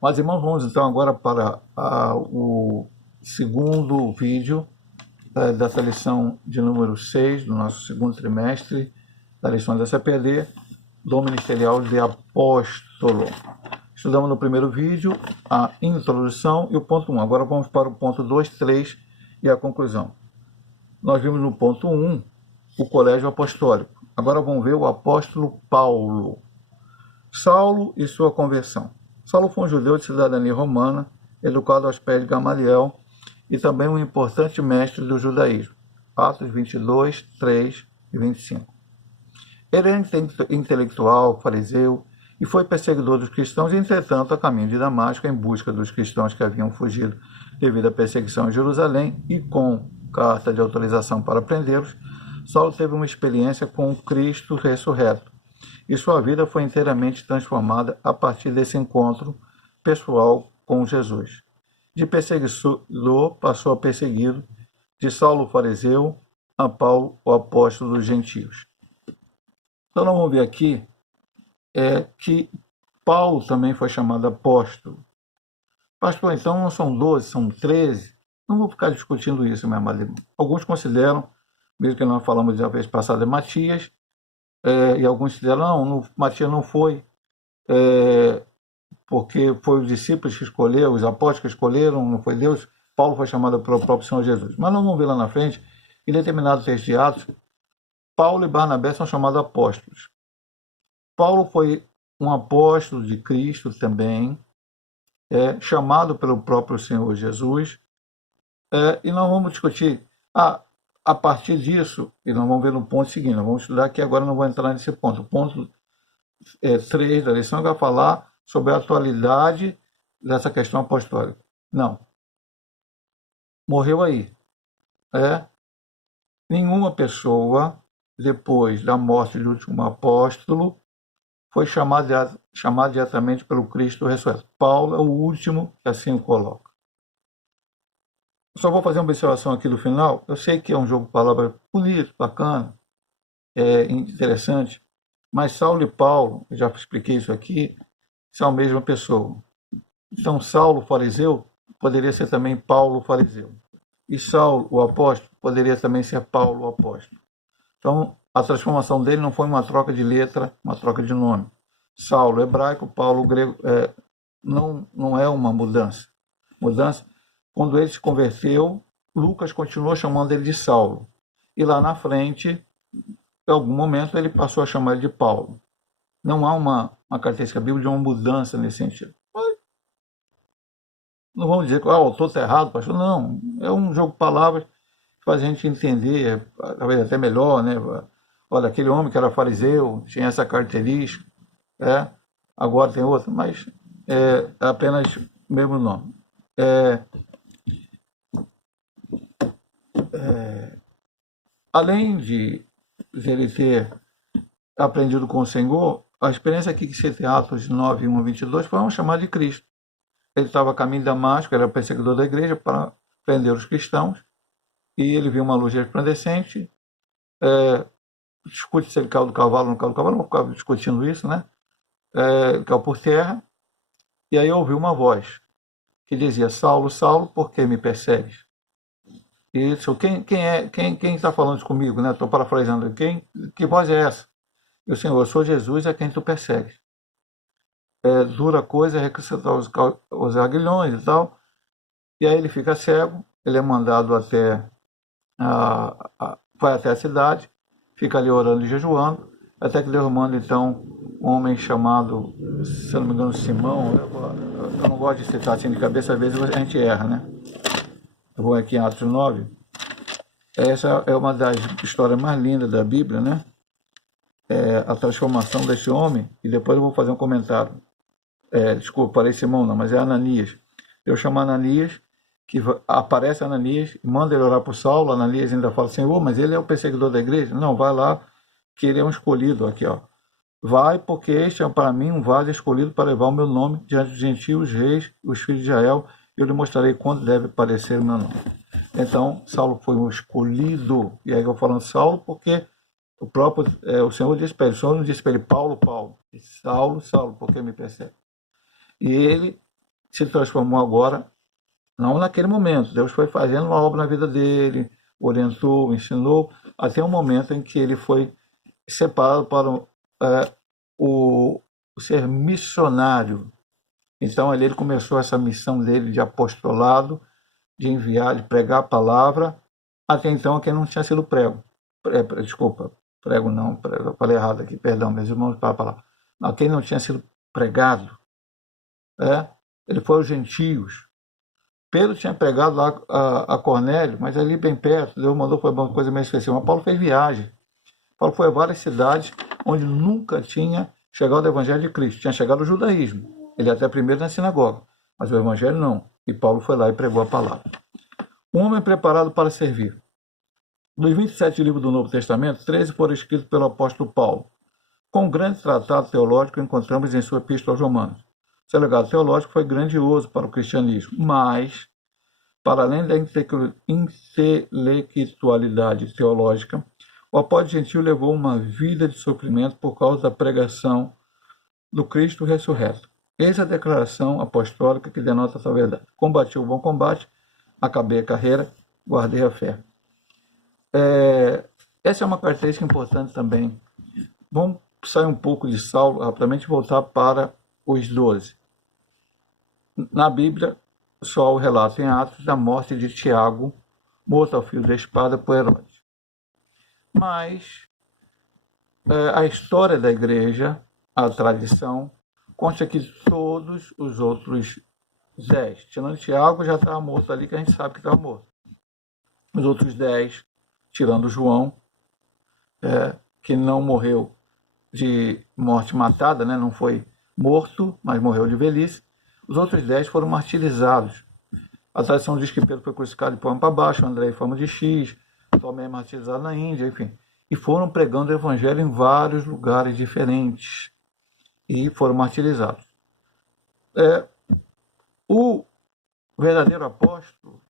Mas, irmãos, vamos então agora para o segundo vídeo dessa lição de número 6 do nosso segundo trimestre da lição da CPD, do Ministerial de Apóstolo. Estudamos no primeiro vídeo a introdução e o ponto 1. Agora vamos para o ponto 2, 3 e a conclusão. Nós vimos no ponto 1 o colégio apostólico. Agora vamos ver o apóstolo Paulo. Saulo e sua conversão. Saulo foi um judeu de cidadania romana, educado aos pés de Gamaliel, e também um importante mestre do judaísmo. Atos 22, 3 e 25. Ele era intelectual, fariseu, e foi perseguidor dos cristãos, entretanto, a caminho de Damasco, em busca dos cristãos que haviam fugido devido à perseguição em Jerusalém, e com carta de autorização para prendê-los, Saulo teve uma experiência com o Cristo ressurreto, e sua vida foi inteiramente transformada a partir desse encontro pessoal com Jesus. De perseguidor passou a perseguido, de Saulo fariseu a Paulo, o apóstolo dos gentios. Então, nós vamos ver aqui que Paulo também foi chamado apóstolo. Pastor, então não são 12, são 13? Não vou ficar discutindo isso, meu amado irmão. Alguns consideram, mesmo que nós falamos da vez passada, Matias, e alguns consideram, não, Matias não foi, porque foi os discípulos que escolheram, os apóstolos que escolheram, não foi Deus. Paulo foi chamado pelo próprio Senhor Jesus. Mas nós vamos ver lá na frente, em determinado texto de Atos, Paulo e Barnabé são chamados apóstolos. Paulo foi um apóstolo de Cristo também, chamado pelo próprio Senhor Jesus, e nós vamos discutir a partir disso, e nós vamos ver no ponto seguinte, nós vamos estudar aqui agora, não vou entrar nesse ponto. O ponto 3 da lição vai falar sobre a atualidade dessa questão apostólica. Não. Morreu aí. Nenhuma pessoa, depois da morte do último apóstolo, foi chamado diretamente pelo Cristo ressurreto. Paulo é o último que assim o coloca. Só vou fazer uma observação aqui no final. Eu sei que é um jogo de palavras bonito, bacana, interessante, mas Saulo e Paulo, eu já expliquei isso aqui, são a mesma pessoa. Então, Saulo, fariseu, poderia ser também Paulo, fariseu. E Saulo, o apóstolo, poderia também ser Paulo, o apóstolo. Então, a transformação dele não foi uma troca de letra, uma troca de nome. Saulo, hebraico, Paulo, grego, não é uma mudança. Quando ele se converteu, Lucas continuou chamando ele de Saulo. E lá na frente, em algum momento, ele passou a chamar ele de Paulo. Não há uma característica bíblica de uma mudança nesse sentido. Não vamos dizer que o autor está errado, pastor. Não, é um jogo de palavras que faz a gente entender, talvez até melhor, né? Olha, aquele homem que era fariseu, tinha essa característica, agora tem outra, mas é apenas o mesmo nome. Além de ele ter aprendido com o Senhor, a experiência aqui que se tem Atos 9, 1 a 22 foi uma chamada de Cristo. Ele estava a caminho de Damasco, era perseguidor da igreja para prender os cristãos, e ele viu uma luz resplandecente, discute se ele caiu do cavalo ou não caiu do cavalo, não vou ficar discutindo isso, né? Caiu por terra, e aí ouviu uma voz que dizia: Saulo, Saulo, por que me persegues? E disse: quem está falando isso comigo, né? Estou parafraseando. Que voz é essa? E o Senhor: eu sou Jesus, a quem tu persegues. Dura coisa é acrescentar os aguilhões e tal. E aí ele fica cego, ele é mandado vai até a cidade, fica ali orando e jejuando, até que Deus manda então um homem chamado, se eu não me engano, Simão. Eu não gosto de citar assim de cabeça, às vezes a gente erra, né? Eu vou aqui em Atos 9. Essa é uma das histórias mais lindas da Bíblia, né? A transformação desse homem, e depois eu vou fazer um comentário. Desculpa, falei Simão não, mas é Ananias. Eu chamo Ananias, que aparece Ananias, manda ele orar por Saulo. Ananias ainda fala: Senhor, mas ele é o perseguidor da igreja? Não, vai lá, que ele é um escolhido aqui, ó. Vai, porque este é para mim um vaso escolhido para levar o meu nome diante dos gentios, reis, os filhos de Israel. Eu lhe mostrarei quando deve aparecer o meu nome. Então, Saulo foi um escolhido. E aí eu falando Saulo, porque o Senhor disse para ele, o Senhor não disse para ele: Paulo, Paulo. E Saulo, Saulo, por que me persegue? E ele se transformou agora, não naquele momento. Deus foi fazendo uma obra na vida dele, orientou, ensinou, até o momento em que ele foi separado para o ser missionário. Então ali ele começou essa missão dele de apostolado, de enviar, de pregar a palavra, até então quem não tinha sido prego. Desculpa, prego não, eu falei errado aqui, perdão, meus irmãos, para a palavra. Não, quem não tinha sido pregado, ele foi aos gentios. Pedro tinha pregado lá a Cornélio, mas ali bem perto, Deus mandou, foi uma coisa meio especial. Mas Paulo fez viagem. Paulo foi a várias cidades onde nunca tinha chegado o evangelho de Cristo. Tinha chegado o judaísmo. Ele até primeiro na sinagoga, mas o evangelho não. E Paulo foi lá e pregou a palavra. Um homem preparado para servir. Dos 27 livros do Novo Testamento, 13 foram escritos pelo apóstolo Paulo. Com um grande tratado teológico encontramos em sua epístola aos Romanos. Seu legado teológico foi grandioso para o cristianismo, mas, para além da intelectualidade teológica, o apóstolo gentil levou uma vida de sofrimento por causa da pregação do Cristo ressurreto. Eis a declaração apostólica que denota essa verdade. Combati o bom combate, acabei a carreira, guardei a fé. Essa é uma característica importante também. Vamos sair um pouco de Saulo, rapidamente voltar para os 12. Na Bíblia, só o relato em Atos da morte de Tiago, morto ao fio da espada por Herodes. Mas a história da igreja, a tradição, consta que todos os outros 10, tirando Tiago, já estava morto ali, que a gente sabe que estava morto. Os outros 10, tirando João, que não morreu de morte matada, né? Não foi morto, mas morreu de velhice. Os outros 10 foram martirizados. A tradição diz que Pedro foi crucificado de palma para baixo, André em forma de X, Tomé martirizado na Índia, enfim. E foram pregando o evangelho em vários lugares diferentes. E foram martirizados. O verdadeiro apóstolo,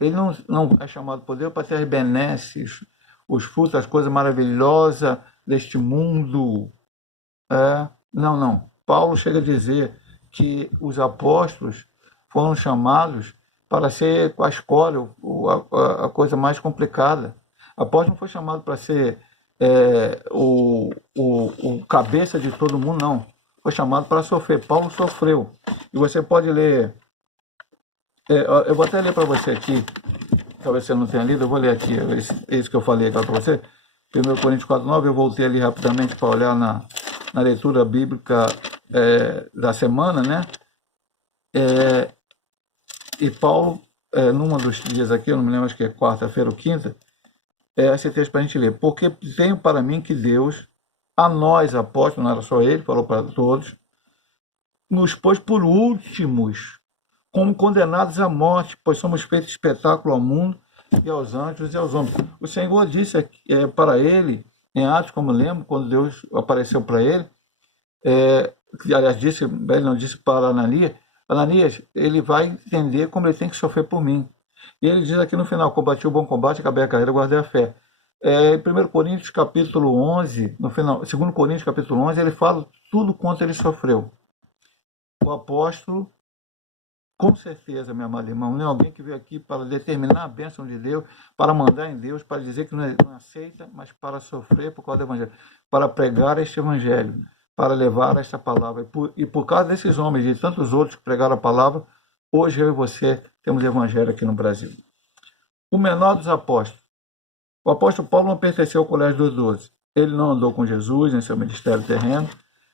ele não é chamado por Deus para ter as benesses, os frutos, as coisas maravilhosas deste mundo. Não. Paulo chega a dizer que os apóstolos foram chamados para ser a escolha, a coisa mais complicada. O apóstolo não foi chamado para ser o cabeça de todo mundo, não. Foi chamado para sofrer. Paulo sofreu. E você pode ler. Eu vou até ler para você aqui. Talvez você não tenha lido, eu vou ler aqui. Isso que eu falei agora para você. 1 Coríntios 4,9, eu voltei ali rapidamente para olhar na leitura bíblica da semana, né? E Paulo, numa dos dias aqui, eu não me lembro, acho que é quarta-feira ou quinta, esse texto para a gente ler. Porque tenho para mim que Deus, a nós apóstolos, não era só ele, falou para todos, nos pôs por últimos, como condenados à morte, pois somos feitos espetáculo ao mundo e aos anjos e aos homens. O Senhor disse para ele, em Atos, como lembro, quando Deus apareceu para ele, aliás, ele não disse para Ananias, ele vai entender como ele tem que sofrer por mim. E ele diz aqui no final, combati o bom combate, acabei a carreira, guardei a fé. Em 1 Coríntios capítulo 11, no final, 2 Coríntios capítulo 11, ele fala tudo quanto ele sofreu. O apóstolo, com certeza, meu amado irmão, não é alguém que veio aqui para determinar a bênção de Deus, para mandar em Deus, para dizer que não aceita, mas para sofrer por causa do evangelho, para pregar este evangelho, para levar esta palavra. E por causa desses homens e tantos outros que pregaram a palavra, hoje eu e você temos evangelho aqui no Brasil. O menor dos apóstolos. O apóstolo Paulo não pertenceu ao colégio dos 12. Ele não andou com Jesus em seu ministério terreno,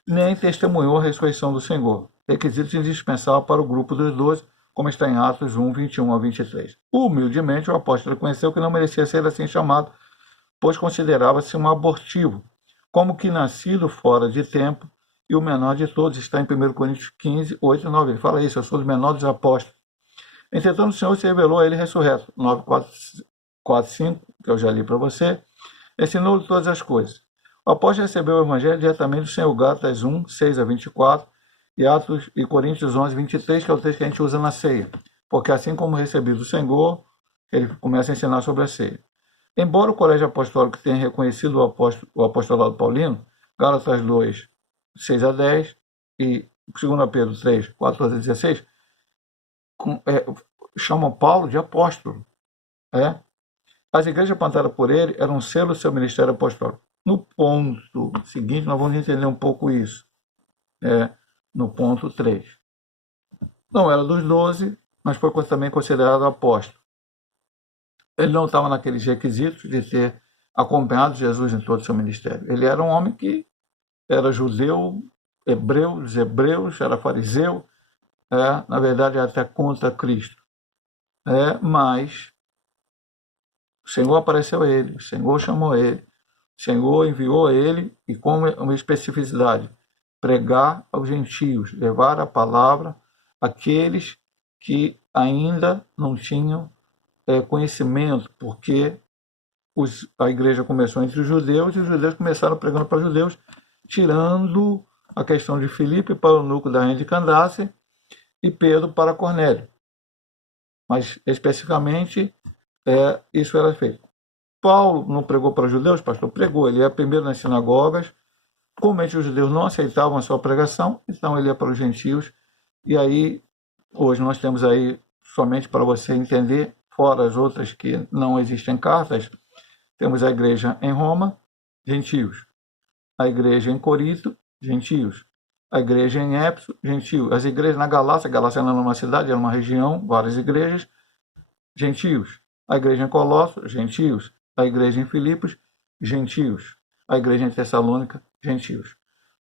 nem testemunhou a ressurreição do Senhor. Requisitos indispensáveis para o grupo dos 12, como está em Atos 1, 21 a 23. Humildemente, o apóstolo reconheceu que não merecia ser assim chamado, pois considerava-se um abortivo, como que nascido fora de tempo, e o menor de todos, está em 1 Coríntios 15, 8 e 9. Ele fala isso, eu sou o menor dos apóstolos. Entretanto, o Senhor se revelou a ele ressurreto. 9, 4, 5, que eu já li para você. Ensinou-lhe todas as coisas. O apóstolo recebeu o evangelho diretamente do Senhor, Gálatas 1, 6 a 24, e Coríntios 11, 23, que é o texto que a gente usa na ceia. Porque assim como recebi do Senhor, ele começa a ensinar sobre a ceia. Embora o colégio apostólico tenha reconhecido o apostolado paulino, Gálatas 2, 6 a 10 e 2 Pedro 3, 14 a 16, chamam Paulo de apóstolo. As igrejas plantadas por ele eram um selo do seu ministério apostólico. No ponto seguinte, nós vamos entender um pouco isso. No ponto 3. Não era dos 12, mas foi também considerado apóstolo. Ele não estava naqueles requisitos de ter acompanhado Jesus em todo o seu ministério. Ele era um homem que era judeu, hebreu dos hebreus, era fariseu, na verdade até contra Cristo. Mas o Senhor apareceu a ele, o Senhor chamou ele, o Senhor enviou a ele, e com uma especificidade, pregar aos gentios, levar a palavra àqueles que ainda não tinham conhecimento, porque a igreja começou entre os judeus, e os judeus começaram pregando para os judeus, tirando a questão de Filipe para o núcleo da reina de Candace e Pedro para Cornélio. Mas, especificamente, isso era feito. Paulo não pregou para os judeus, pastor? Pregou. Ele ia primeiro nas sinagogas. Como os judeus não aceitavam a sua pregação, então ele ia para os gentios. E aí, hoje nós temos aí, somente para você entender, fora as outras que não existem cartas, temos a igreja em Roma, gentios. A igreja em Corinto, gentios. A igreja em Éfeso, gentios. As igrejas na Galácia não era uma cidade, era uma região, várias igrejas, gentios. A igreja em Colossos, gentios. A igreja em Filipos, gentios. A igreja em Tessalônica, gentios.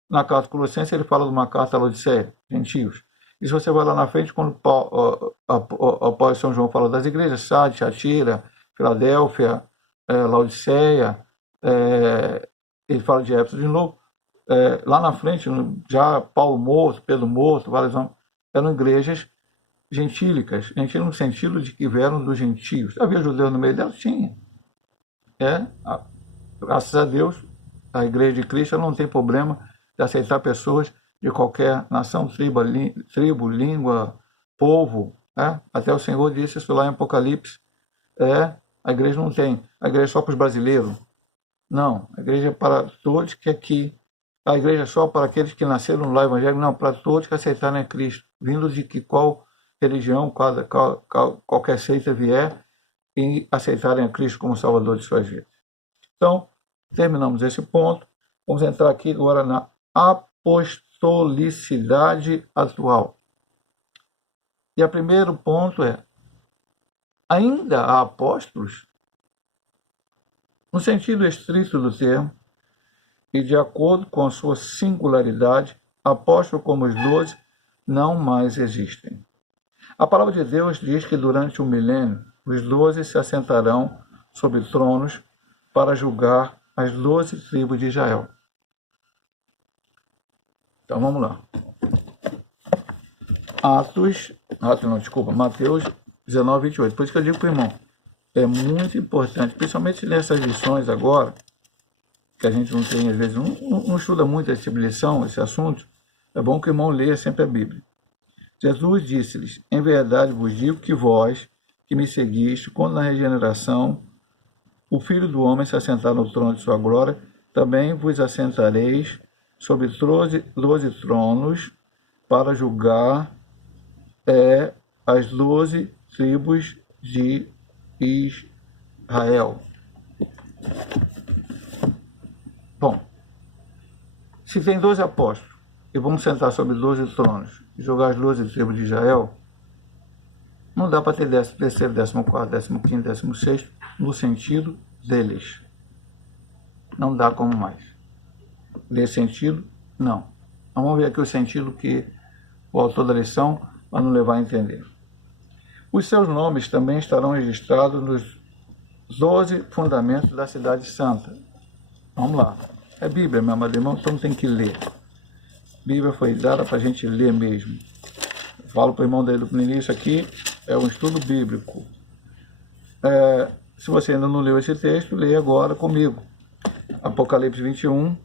Na carta Colossenses ele fala de uma carta a Laodiceia, gentios. E se você vai lá na frente, quando Paulo São João fala das igrejas, Sardes, Tiatira, Filadélfia, Laodiceia, ele fala de Éfeso de novo. Lá na frente, já Paulo morto, Pedro morto, vários homens, eram igrejas gentílicas, no sentido de que vieram dos gentios. Havia judeus no meio delas? Tinha. Graças a Deus, a igreja de Cristo não tem problema de aceitar pessoas de qualquer nação, tribo, língua, povo. Até o Senhor disse isso lá em Apocalipse. A igreja não tem. A igreja é só para os brasileiros. Não, a igreja é para todos que aqui. A igreja é só para aqueles que nasceram no lar evangélico. Não, para todos que aceitaram a Cristo. Vindo de que qual religião, qualquer seita vier, e aceitarem a Cristo como Salvador de suas vidas. Então, terminamos esse ponto. Vamos entrar aqui agora na apostolicidade atual. E o primeiro ponto ainda há apóstolos? No sentido estrito do termo, e de acordo com a sua singularidade, apóstolos como os 12 não mais existem. A palavra de Deus diz que durante o milênio, os 12 se assentarão sobre tronos para julgar as 12 tribos de Israel. Então vamos lá. Mateus 19, 28. Por isso que eu digo para o irmão, é muito importante, principalmente nessas lições agora, que a gente não tem, às vezes, não estuda muito essa lição, esse assunto, é bom que o irmão leia sempre a Bíblia. Jesus disse-lhes, em verdade vos digo que vós, que me seguiste, quando na regeneração o Filho do Homem se assentar no trono de sua glória, também vos assentareis sobre 12 tronos para julgar as 12 tribos de Israel. Bom, se tem 12 apóstolos e vamos sentar sobre 12 tronos e julgar as 12 tribos de Israel, não dá para ter 13º, 14º, 15º, 16º no sentido deles. Não dá como mais. Nesse sentido, não. Então, vamos ver aqui o sentido que o autor da lição vai nos levar a entender. Os seus nomes também estarão registrados nos 12 fundamentos da cidade santa. Vamos lá. É Bíblia, meu amado irmão, então tem que ler. Bíblia foi dada para a gente ler mesmo. Eu falo para o irmão dele no início aqui, é um estudo bíblico. Se você ainda não leu esse texto, leia agora comigo. Apocalipse 21,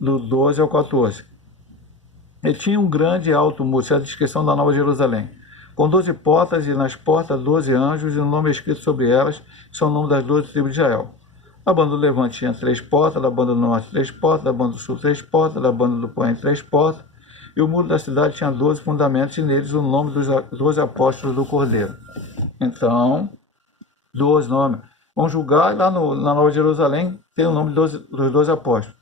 do 12 ao 14. E tinha um grande e alto muro, essa é a descrição da Nova Jerusalém, com 12 portas, e nas portas 12 anjos, e o nome escrito sobre elas são o nome das 12 tribos de Israel. A banda do Levante tinha 3 portas, da banda do Norte 3 portas, da banda do Sul 3 portas, da banda do Poente 3 portas, E o muro da cidade tinha 12 fundamentos, e neles o nome dos 12 apóstolos do Cordeiro. Então, 12 nomes. Vamos julgar, e lá na Nova Jerusalém tem o nome dos 12 apóstolos.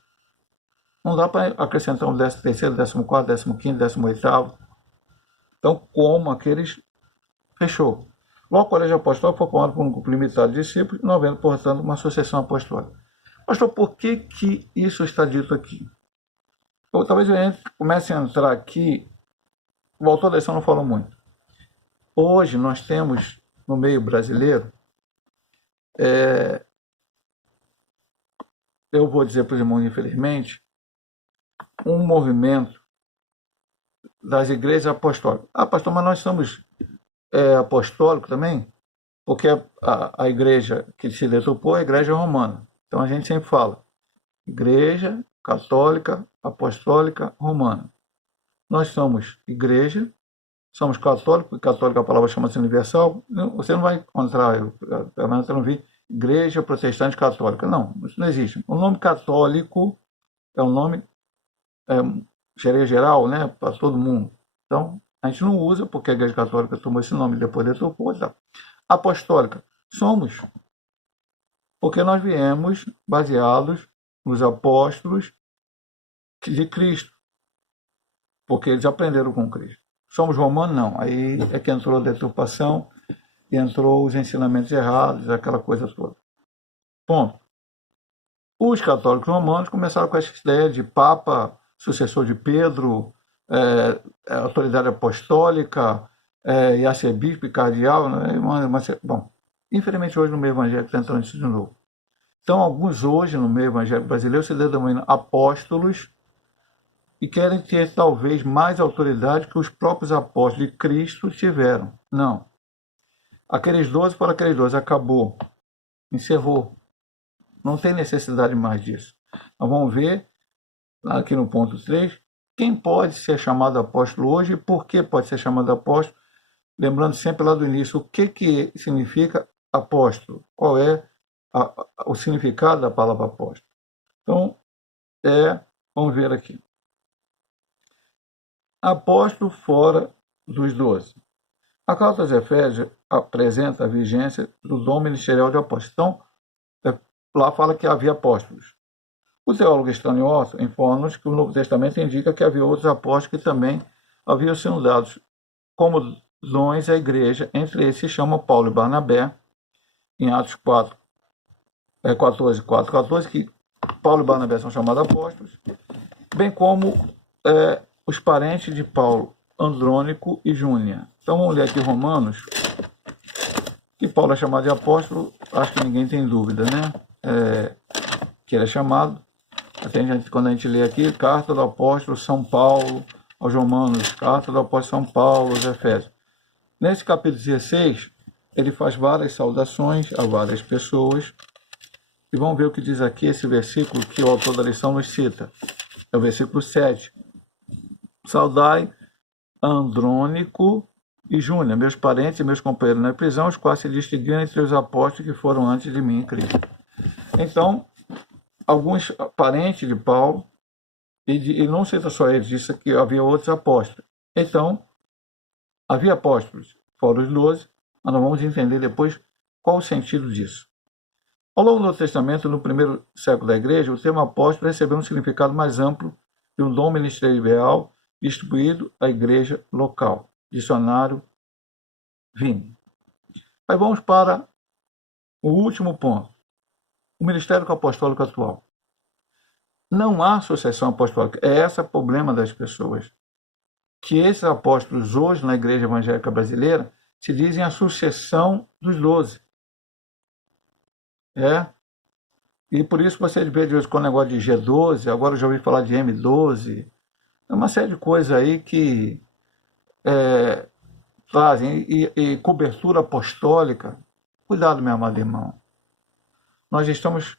Não dá para acrescentar um 13º, 14º, 15º, 18º. Então, como aqueles, fechou. Logo, o colégio apostólico foi formado por um grupo limitado de discípulos, não havendo, portanto, uma sucessão apostólica. Pastor, por que isso está dito aqui? Ou talvez eu comece a entrar aqui, o autor da lição não falou muito. Hoje nós temos, no meio brasileiro, eu vou dizer para os irmãos, infelizmente, um movimento das igrejas apostólicas. Ah, pastor, mas nós somos apostólicos também? Porque a igreja que se detupou é a igreja romana. Então a gente sempre fala, igreja católica, apostólica, romana. Nós somos igreja, somos católicos, porque católica a palavra chama-se universal. Você não vai encontrar, pelo menos eu não vi, igreja protestante católica. Não, isso não existe. O nome católico é um nome geral, né, para todo mundo. Então, a gente não usa, porque a igreja católica tomou esse nome depois detupou e tal. Apostólica, somos, porque nós viemos baseados nos apóstolos de Cristo, porque eles aprenderam com Cristo. Somos romanos? Não. Aí é que entrou a deturpação e entrou os ensinamentos errados, aquela coisa toda. Ponto. Os católicos romanos começaram com essa ideia de Papa, sucessor de Pedro, autoridade apostólica, e arcebispo e cardeal. Né? Bom, infelizmente hoje no meio evangélico está entrando isso de novo. Então, alguns hoje no meio evangélico brasileiro se denominam apóstolos e querem ter talvez mais autoridade que os próprios apóstolos de Cristo tiveram. Não. Aqueles 12 foram aqueles 12, acabou. Encerrou. Não tem necessidade mais disso. Nós vamos ver, aqui no ponto 3, quem pode ser chamado apóstolo hoje e por que pode ser chamado apóstolo. Lembrando sempre lá do início, o que significa apóstolo? Qual é o significado da palavra apóstolo? Então, vamos ver aqui. Apóstolo fora dos 12. A carta aos Efésios apresenta a vigência do dom ministerial de apóstolo. Então, lá fala que havia apóstolos. O teólogo Stanley Orton informa-nos que o Novo Testamento indica que havia outros apóstolos que também haviam sido dados como dons à igreja. Entre esses se chamam Paulo e Barnabé, em Atos 14, que Paulo e Barnabé são chamados apóstolos, bem como os parentes de Paulo, Andrônico e Júnia. Então vamos ler aqui Romanos, que Paulo é chamado de apóstolo, acho que ninguém tem dúvida, né? Que ele é chamado. Quando a gente lê aqui, carta do apóstolo São Paulo aos Romanos, carta do apóstolo São Paulo aos Efésios. Nesse capítulo 16, ele faz várias saudações a várias pessoas. E vamos ver o que diz aqui esse versículo que o autor da lição nos cita. É o versículo 7. Saudai Andrônico e Júnior, meus parentes e meus companheiros na prisão, os quais se distinguiram entre os apóstolos que foram antes de mim em Cristo. Então, alguns parentes de Paulo, e não cita só eles, disse que havia outros apóstolos. Então, havia apóstolos, fora os 12, mas nós vamos entender depois qual o sentido disso. Ao longo do Novo Testamento, no primeiro século da Igreja, o termo apóstolo recebeu um significado mais amplo de um dom ministerial distribuído à igreja local. Dicionário Vini. Aí vamos para o último ponto. O ministério apostólico atual. Não há sucessão apostólica. É esse o problema das pessoas. Que esses apóstolos hoje na igreja evangélica brasileira se dizem a sucessão dos 12. E por isso você vê de hoje com o negócio de G12, agora eu já ouvi falar de M12. É uma série de coisas aí que trazem. E cobertura apostólica. Cuidado, meu amado irmão. Nós estamos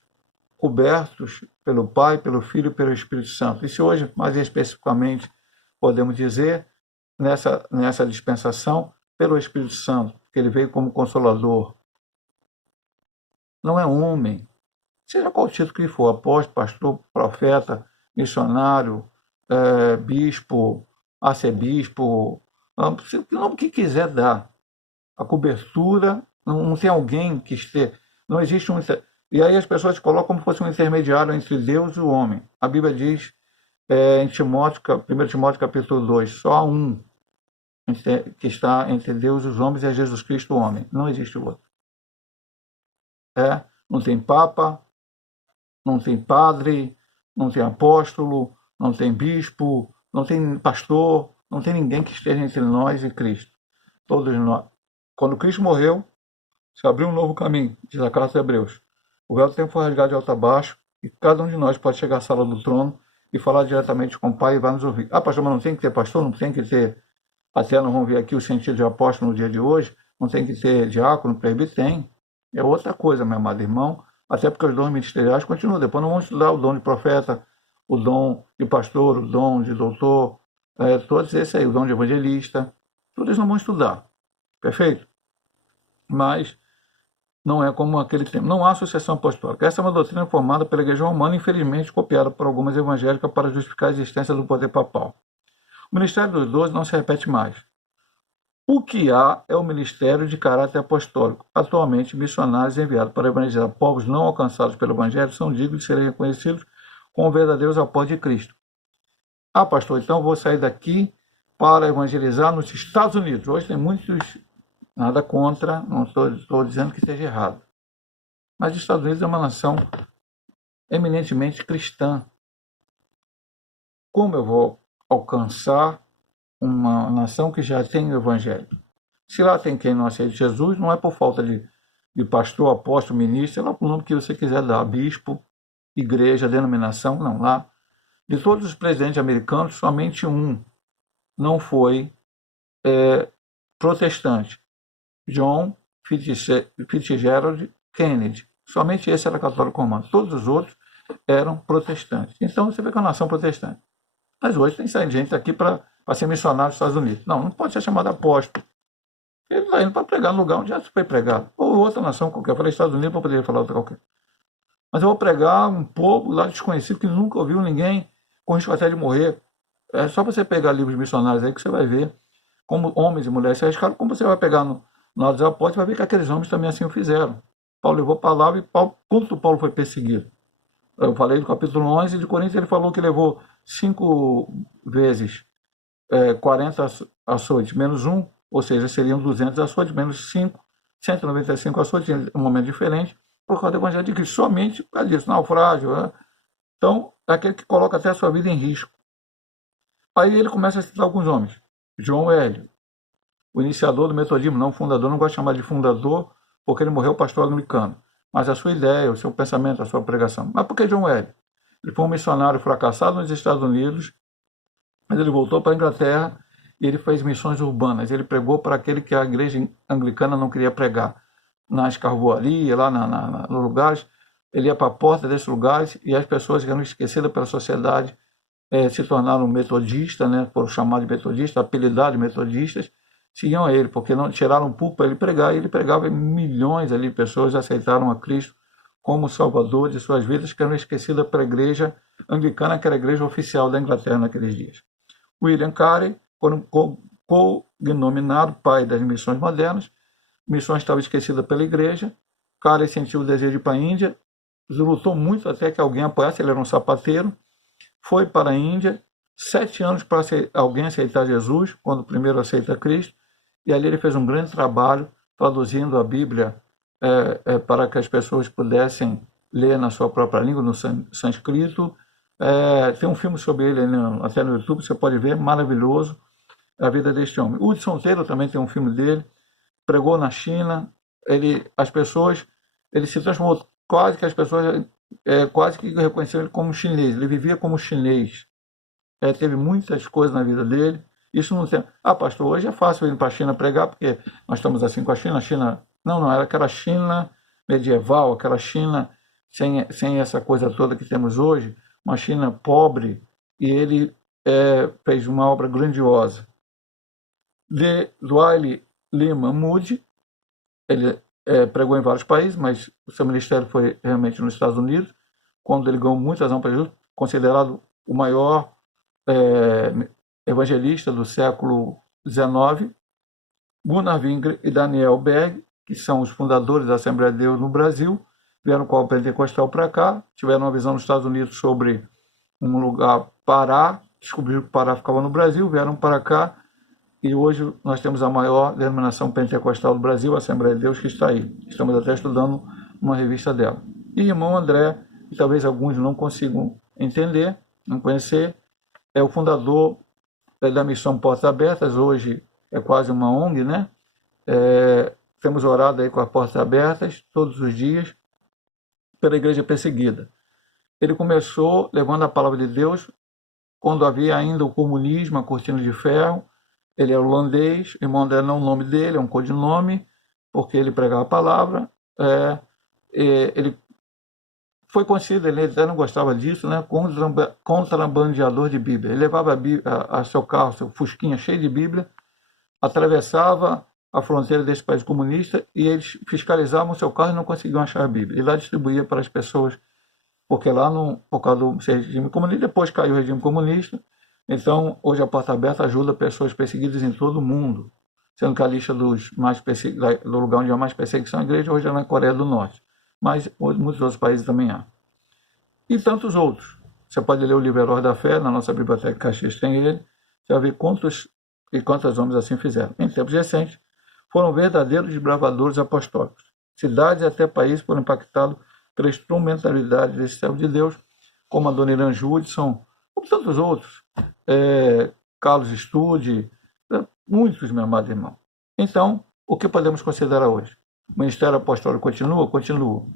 cobertos pelo Pai, pelo Filho e pelo Espírito Santo. E se hoje, mais especificamente, podemos dizer, nessa dispensação, pelo Espírito Santo, que ele veio como Consolador. Não é homem, seja qual título que for, apóstolo, pastor, profeta, missionário, bispo, arcebispo, o nome que quiser dar. A cobertura, não tem alguém que esteja. Não existe um. E aí as pessoas colocam como se fosse um intermediário entre Deus e o homem. A Bíblia diz em Timóteo, 1 Timóteo capítulo 2, só há um que está entre Deus e os homens, é Jesus Cristo, o homem. Não existe outro. Não tem papa, não tem padre, não tem apóstolo, não tem bispo, não tem pastor, não tem ninguém que esteja entre nós e Cristo. Todos nós. Quando Cristo morreu, se abriu um novo caminho, diz a carta de Hebreus. O véu do tempo foi rasgado de alto a baixo, e cada um de nós pode chegar à sala do trono e falar diretamente com o Pai e vai nos ouvir. Ah, pastor, mas não tem que ter pastor, não tem que ter. Até nós vamos ver aqui o sentido de apóstolo no dia de hoje, não tem que ter diácono, presbítero, tem. É outra coisa, meu amado irmão, até porque os dons ministeriais continuam. Depois nós vamos estudar o dom de profeta, o dom de pastor, o dom de doutor, todos esses aí, o dom de evangelista, tudo isso nós vamos estudar. Perfeito? Mas não é como aquele tempo. Não há sucessão apostólica. Essa é uma doutrina formada pela Igreja Romana, infelizmente copiada por algumas evangélicas para justificar a existência do poder papal. O ministério dos 12 não se repete mais. O que há é o ministério de caráter apostólico. Atualmente, missionários enviados para evangelizar povos não alcançados pelo Evangelho são dignos de serem reconhecidos como verdadeiros apóstolos de Cristo. Ah, pastor, então vou sair daqui para evangelizar nos Estados Unidos. Hoje tem muitos, nada contra, não estou dizendo que esteja errado. Mas os Estados Unidos é uma nação eminentemente cristã. Como eu vou alcançar uma nação que já tem o Evangelho? Se lá tem quem não aceita Jesus, não é por falta de pastor, apóstolo, ministro, sei lá o nome que você quiser dar, bispo, igreja, denominação, não. Lá, de todos os presidentes americanos, somente um não foi protestante. John Fitzgerald Kennedy. Somente esse era católico romano. Todos os outros eram protestantes. Então você vê que é uma nação protestante. Mas hoje tem saído gente aqui para ser missionário nos Estados Unidos. Não pode ser chamado apóstolo. Ele está indo para pregar no lugar onde já foi pregado. Ou outra nação qualquer. Eu falei Estados Unidos, eu poderia falar outra qualquer. Mas eu vou pregar um povo lá desconhecido que nunca ouviu ninguém, com risco até de morrer. É só você pegar livros missionários aí que você vai ver como homens e mulheres se arriscaram, como você vai pegar no lado dos apóstolos, vai ver que aqueles homens também assim o fizeram. Paulo levou a palavra e quanto Paulo foi perseguido? Eu falei do capítulo 11 de Coríntios, ele falou que levou 5 vezes 40 açoites, menos 1, ou seja, seriam 200 açoites, menos 5, 195 açoites, em um momento diferente, por causa do Evangelho de Cristo, somente por causa disso, naufrágio. Então, é aquele que coloca até a sua vida em risco. Aí ele começa a citar alguns homens. John Wesley, o iniciador do metodismo, não fundador, não gosto de chamar de fundador, porque ele morreu pastor anglicano. Mas a sua ideia, o seu pensamento, a sua pregação. Mas por que John Wesley? Ele foi um missionário fracassado nos Estados Unidos, mas ele voltou para a Inglaterra e ele fez missões urbanas. Ele pregou para aquele que a igreja anglicana não queria pregar. Nas carvoarias, lá nos lugares, ele ia para a porta desses lugares e as pessoas que eram esquecidas pela sociedade se tornaram metodistas, né, foram chamados de metodistas, apelidados de metodistas, seguiam a ele, porque não tiraram um púlpito para ele pregar, e ele pregava e milhões ali de pessoas aceitaram a Cristo como Salvador de suas vidas, que eram esquecidas pela igreja anglicana, que era a igreja oficial da Inglaterra naqueles dias. William Carey, cognominado pai das missões modernas, missões estavam esquecidas pela igreja, Carey sentiu o desejo de ir para a Índia, lutou muito até que alguém apoiasse, ele era um sapateiro, foi para a Índia, 7 anos para alguém aceitar Jesus, quando o primeiro aceita Cristo, e ali ele fez um grande trabalho traduzindo a Bíblia para que as pessoas pudessem ler na sua própria língua, no sânscrito. Tem um filme sobre ele até no YouTube, você pode ver, maravilhoso, a vida deste homem. O Hudson Taylor também tem um filme dele, pregou na China, ele se transformou, quase que as pessoas quase que reconheceram ele como chinês, ele vivia como chinês, teve muitas coisas na vida dele. Isso não tem. Pastor, hoje é fácil ir para a China pregar, porque nós estamos assim com a China. Não, era aquela China medieval, aquela China sem essa coisa toda que temos hoje, uma China pobre, e ele fez uma obra grandiosa. De Dwight Lyman Moody, ele pregou em vários países, mas o seu ministério foi realmente nos Estados Unidos, quando ele ganhou muitas almas para Jesus, considerado o maior evangelistas do século XIX, Gunnar Wingre e Daniel Berg, que são os fundadores da Assembleia de Deus no Brasil, vieram com o pentecostal para cá, tiveram uma visão nos Estados Unidos sobre um lugar, Pará, descobriram que Pará ficava no Brasil, vieram para cá, e hoje nós temos a maior denominação pentecostal do Brasil, a Assembleia de Deus, que está aí. Estamos até estudando uma revista dela. E irmão André, que talvez alguns não consigam entender, não conhecer, é o fundador da Missão Portas Abertas, hoje é quase uma ONG, né? Temos orado aí com as portas abertas todos os dias pela igreja perseguida. Ele começou levando a palavra de Deus quando havia ainda o comunismo, a cortina de ferro. Ele é holandês, irmão André não é o nome dele, é um codinome, porque ele pregava a palavra. Ele foi conhecido, ele até não gostava disso, né? Contrabandeador de Bíblia. Ele levava a seu carro, seu fusquinha cheio de Bíblia, atravessava a fronteira desse país comunista e eles fiscalizavam o seu carro e não conseguiam achar a Bíblia. E lá distribuía para as pessoas, porque lá, por causa do regime comunista, depois caiu o regime comunista. Então, hoje a Porta Aberta ajuda pessoas perseguidas em todo o mundo, sendo que a lista do lugar onde há mais perseguição à igreja hoje é na Coreia do Norte. Mas muitos outros países também há. E tantos outros. Você pode ler o livro Herói da Fé, na nossa biblioteca Caxias tem ele, você vai ver quantos e quantos homens assim fizeram. Em tempos recentes, foram verdadeiros desbravadores apostólicos. Cidades e até países foram impactados pela instrumentalidade desse servo de Deus, como a dona Irã Judson, como tantos outros, Carlos Stude, muitos, meu amado irmão. Então, o que podemos considerar hoje? O ministério apostólico continua? Continua.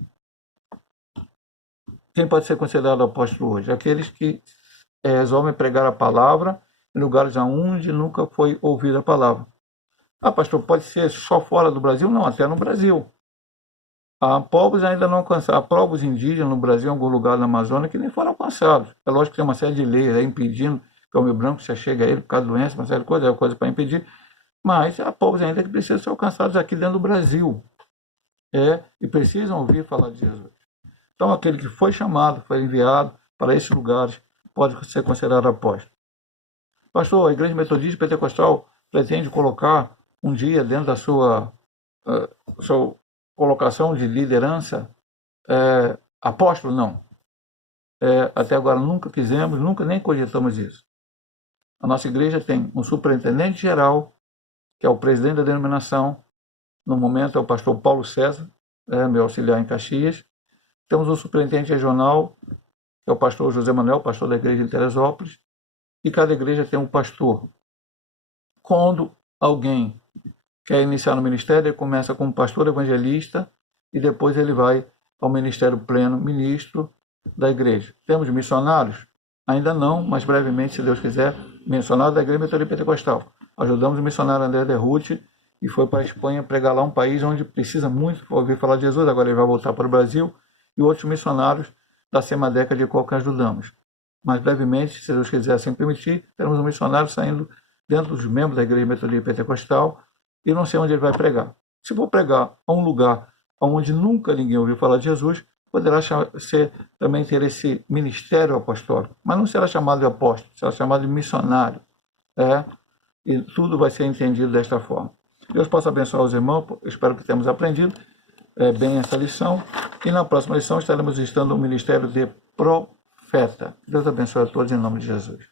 Quem pode ser considerado apóstolo hoje? Aqueles que resolvem pregar a palavra em lugares onde nunca foi ouvida a palavra. Pastor, pode ser só fora do Brasil? Não, até no Brasil. Há povos ainda não alcançados, há povos indígenas no Brasil, em algum lugar na Amazônia, que nem foram alcançados. É lógico que tem uma série de leis aí impedindo que o homem branco se chegue a ele por causa de doença, uma série de coisas, é coisa para impedir. Mas há povos ainda que precisam ser alcançados aqui dentro do Brasil. E precisam ouvir falar de Jesus. Então, aquele que foi chamado, foi enviado para esses lugares, pode ser considerado apóstolo. Pastor, a Igreja Metodista Pentecostal pretende colocar um dia dentro da sua colocação de liderança apóstolo? Não. Até agora nunca fizemos, nunca nem cogitamos isso. A nossa igreja tem um superintendente geral, que é o presidente da denominação. No momento é o pastor Paulo César, meu auxiliar em Caxias. Temos um superintendente regional, que é o pastor José Manuel, pastor da igreja em Teresópolis. E cada igreja tem um pastor. Quando alguém quer iniciar no ministério, ele começa como pastor evangelista e depois ele vai ao ministério pleno, ministro da igreja. Temos missionários? Ainda não, mas brevemente, se Deus quiser, missionário da Igreja Metodista Pentecostal. Ajudamos o missionário André Derruti e foi para a Espanha pregar lá, um país onde precisa muito ouvir falar de Jesus. Agora ele vai voltar para o Brasil. E outros missionários da Semadeca de Coca ajudamos. Mas brevemente, se Deus quiser assim permitir, teremos um missionário saindo dentro dos membros da Igreja Metodista Pentecostal e não sei onde ele vai pregar. Se for pregar a um lugar onde nunca ninguém ouviu falar de Jesus, poderá também ter esse ministério apostólico, mas não será chamado de apóstolo, será chamado de missionário. E tudo vai ser entendido desta forma. Deus possa abençoar os irmãos, espero que tenhamos aprendido bem essa lição, e na próxima lição estaremos estando no ministério de profeta. Deus abençoe a todos em nome de Jesus.